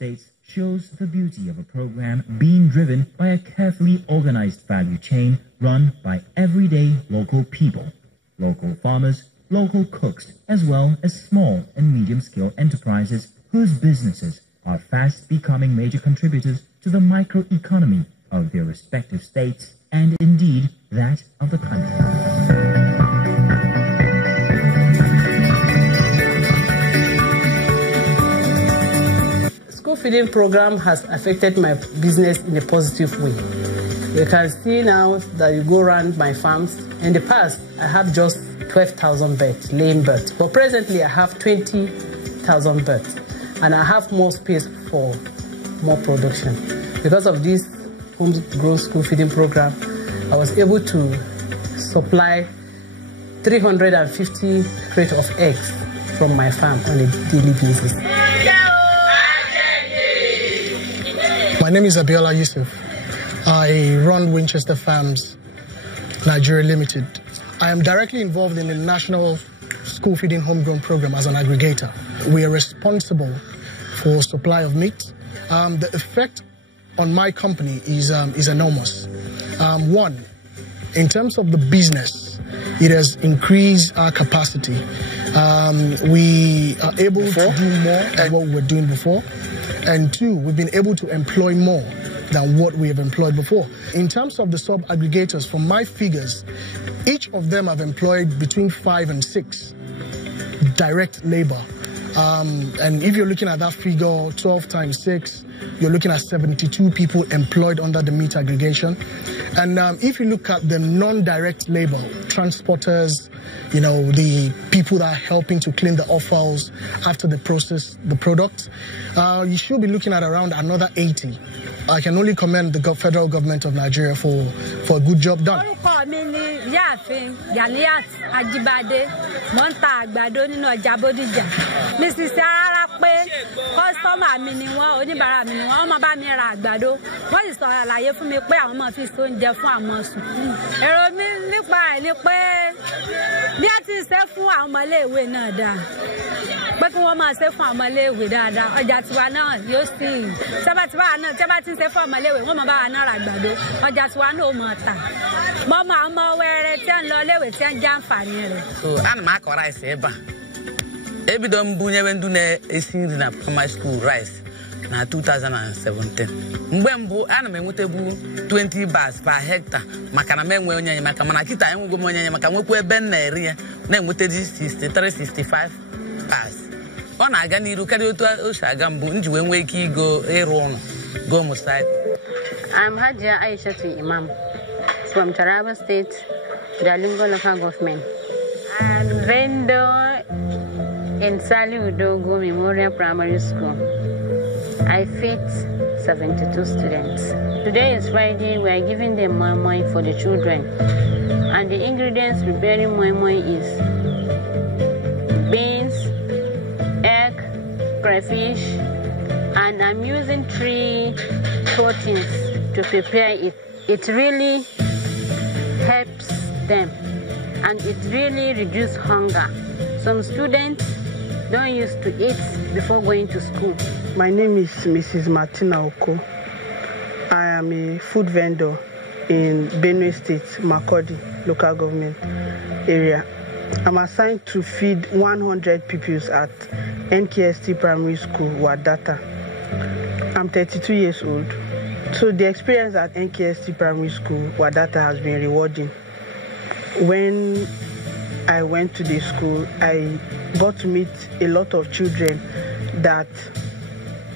states shows the beauty of a program being driven by a carefully organized value chain run by everyday local people, local farmers, local cooks, as well as small and medium-scale enterprises whose businesses are fast becoming major contributors to the microeconomy of their respective states and indeed that of the country. School feeding program has affected my business in a positive way. You can see now that you go around my farms. In the past, I have just 12,000 birds, laying birds. But presently, I have 20,000 birds. And I have more space for more production. Because of this homegrown school feeding program, I was able to supply 350 crates of eggs from my farm on a daily basis. My name is Abiola Yusuf. I run Winchester Farms, Nigeria Limited. I am directly involved in the National School Feeding Homegrown Program as an aggregator. We are responsible for supply of meat. The effect on my company is enormous. One, in terms of the business, it has increased our capacity. We are able to do more than what we were doing before. And two, we've been able to employ more than what we have employed before. In terms of the sub-aggregators, from my figures, each of them have employed between 5 and 6 direct labor. And if you're looking at that figure, 12 times 6, you're looking at 72 people employed under the meat aggregation. And if you look at the non-direct labor, transporters, you know, the people that are helping to clean the offals after they process the product, you should be looking at around another 80. I can only commend the federal government of Nigeria for a good job done. na primary school rice na 2017. Mbembu ana menwetebu 20 bars per hectare maka na menwe onyenye maka mana kita enwego onyenye maka nwekwu ebe na eri na enwetedi 63-65 bars. Ọ na-aga n'iru karịa otu o si aga mbụ nji wee nwee ike igo ịrụ ụlọ go moside. I'm Hajia Aisha Imam from Taraba State, Jalingo local government. I'm vendor in Sali Udogo Memorial Primary School. I feed 72 students. Today is Friday. We are giving them moi moi for the children. And the ingredients preparing moi moi is beans, egg, crayfish, and I'm using 3 proteins to prepare it. It really helps them and it really reduces hunger. Some students don't used to eat before going to school. My name is Mrs. Martina Oko. I am a food vendor in Benue State, Makurdi local government area. I'm assigned to feed 100 pupils at NKST Primary School, Wadata. I'm 32 years old. So the experience at NKST Primary School, Wadata, has been rewarding. When I went to the school, I got to meet a lot of children that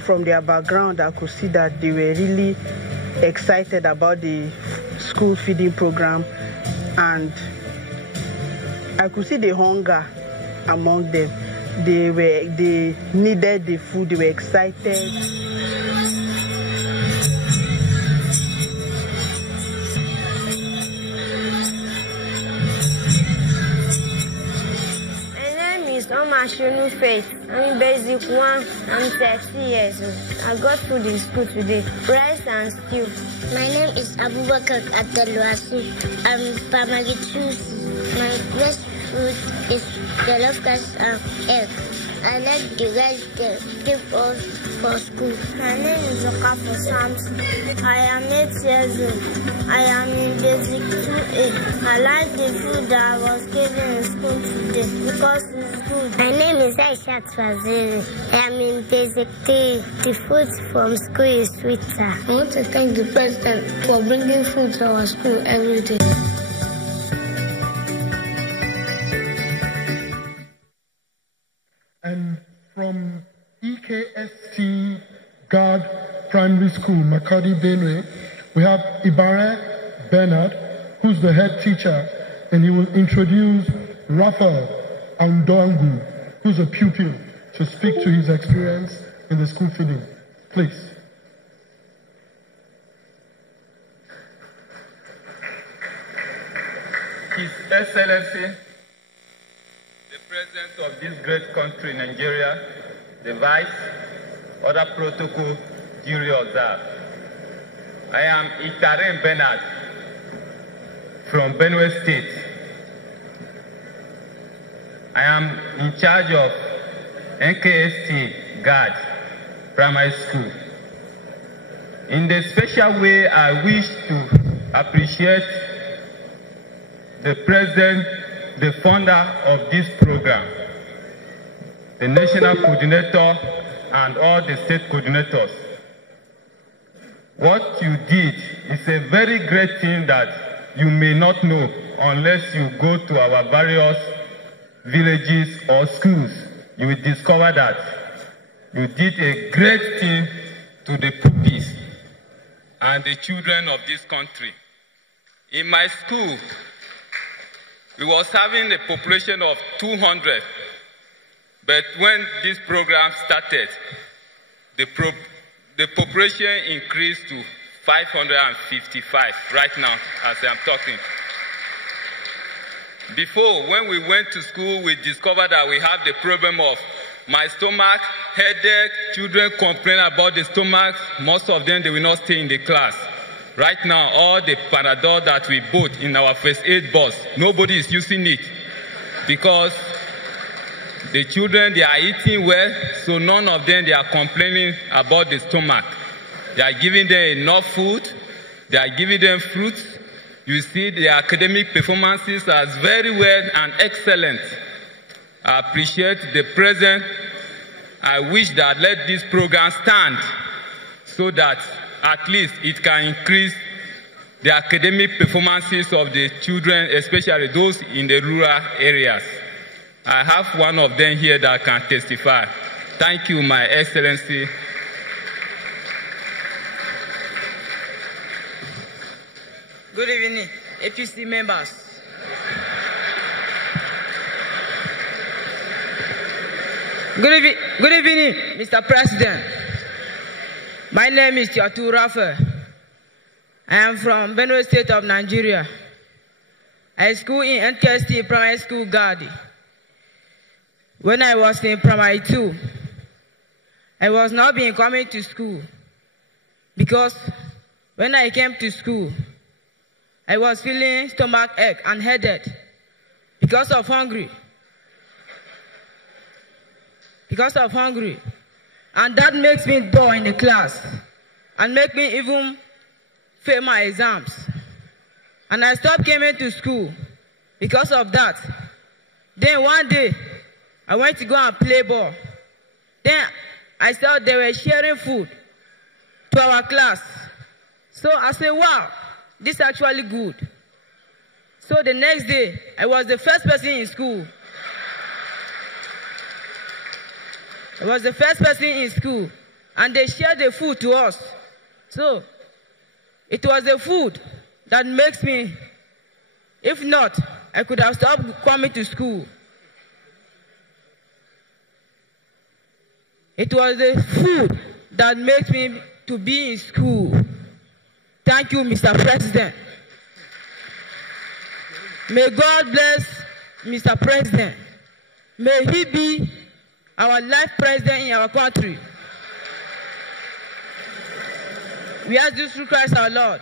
from their background, I could see that they were really excited about the school feeding program, and I could see the hunger among them. They needed the food, they were excited. Faith. I'm in basic 1. I'm 30 years old. I got food in school today, rice and stew. My name is Abubakar Adeluasu. I'm primary 2. My best food is jollof rice and egg. I like the rice they give us for school. My name is Okafor Samson. I am 8 years old. I am in Basic 2A. I like the food that I was given in school today because it's good. My name is Aishat Fazil. I am in Basic 3. The food from school is sweeter. I want to thank the president for bringing food to our school every day. And from EKST Guard Primary School, Makodi, Benue, we have Ibare Bernard, who's the head teacher, and he will introduce Raphael Andoangu, who's a pupil, to speak to his experience in the school feeding. Please. His Excellency, the President of this great country, Nigeria, the Vice, other protocol duly observed. I am Itaren Bernard from Benue State. I am in charge of NKST Guard Primary School. In the special way, I wish to appreciate the President, the founder of this program, the national coordinator, and all the state coordinators. What you did is a very great thing that you may not know unless you go to our various villages or schools. You will discover that you did a great thing to the pupils and the children of this country. In my school, we was having a population of 200, but when this program started, the population increased to 555 right now as I'm talking. Before, when we went to school, we discovered that we have the problem of my stomach, headache, children complain about the stomach. Most of them, they will not stay in the class. Right now, all the Panadol that we bought in our first aid box, nobody is using it because the children, they are eating well, so none of them, they are complaining about the stomach. They are giving them enough food. They are giving them fruits. You see, their academic performances are very well and excellent. I appreciate the President. I wish that let this program stand so that at least it can increase the academic performances of the children, especially those in the rural areas. I have one of them here that can testify. Thank you, My Excellency. Good evening, APC members. Good evening, Mr. President. My name is Tiatu Raphael. I am from Benue State of Nigeria. I school in NKST Primary School, Gadi. When I was in Primary 2, I was not being coming to school because when I came to school, I was feeling stomach ache and headache because of hungry. And that makes me dull in the class and make me even fail my exams. And I stopped coming to school because of that. Then one day, I went to go and play ball. Then I saw they were sharing food to our class. So I said, wow, this is actually good. So the next day, I was the first person in school. And they shared the food to us. So it was the food that makes me, if not, I could have stopped coming to school. It was the food that makes me to be in school. Thank you, Mr. President. May God bless Mr. President. May he be our life president in our country. We ask this through Christ our Lord.